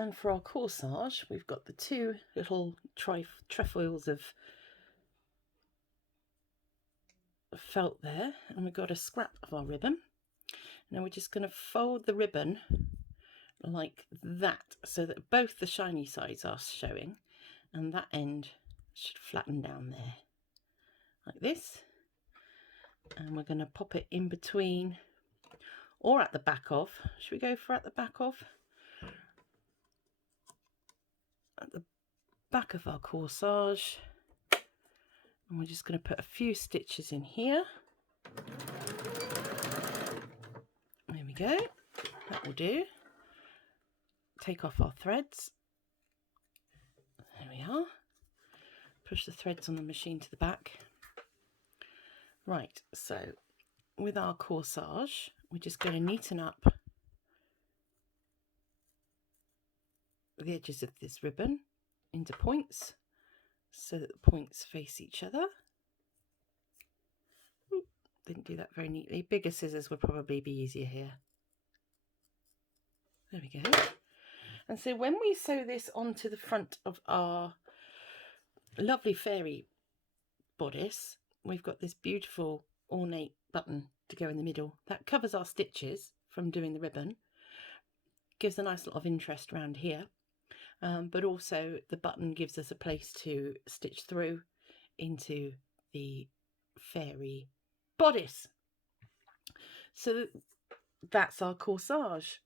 And for our corsage, we've got the two little trefoils of felt there, and we've got a scrap of our ribbon. Now we're just going to fold the ribbon like that so that both the shiny sides are showing, and that end should flatten down there like this. And we're going to pop it in between or at the back of. Should we go for at the back of? At the back of our corsage. And we're just going to put a few stitches in here. There we go. That will do. Take off our threads. There we are. Push the threads on the machine to the back. Right, so with our corsage, we're just going to neaten up the edges of this ribbon into points so that the points face each other. Ooh, didn't do that very neatly. Bigger scissors would probably be easier here. There we go. And so when we sew this onto the front of our lovely fairy bodice, we've got this beautiful ornate button to go in the middle that covers our stitches from doing the ribbon, gives a nice lot of interest around here, but also the button gives us a place to stitch through into the fairy bodice. So that's our corsage.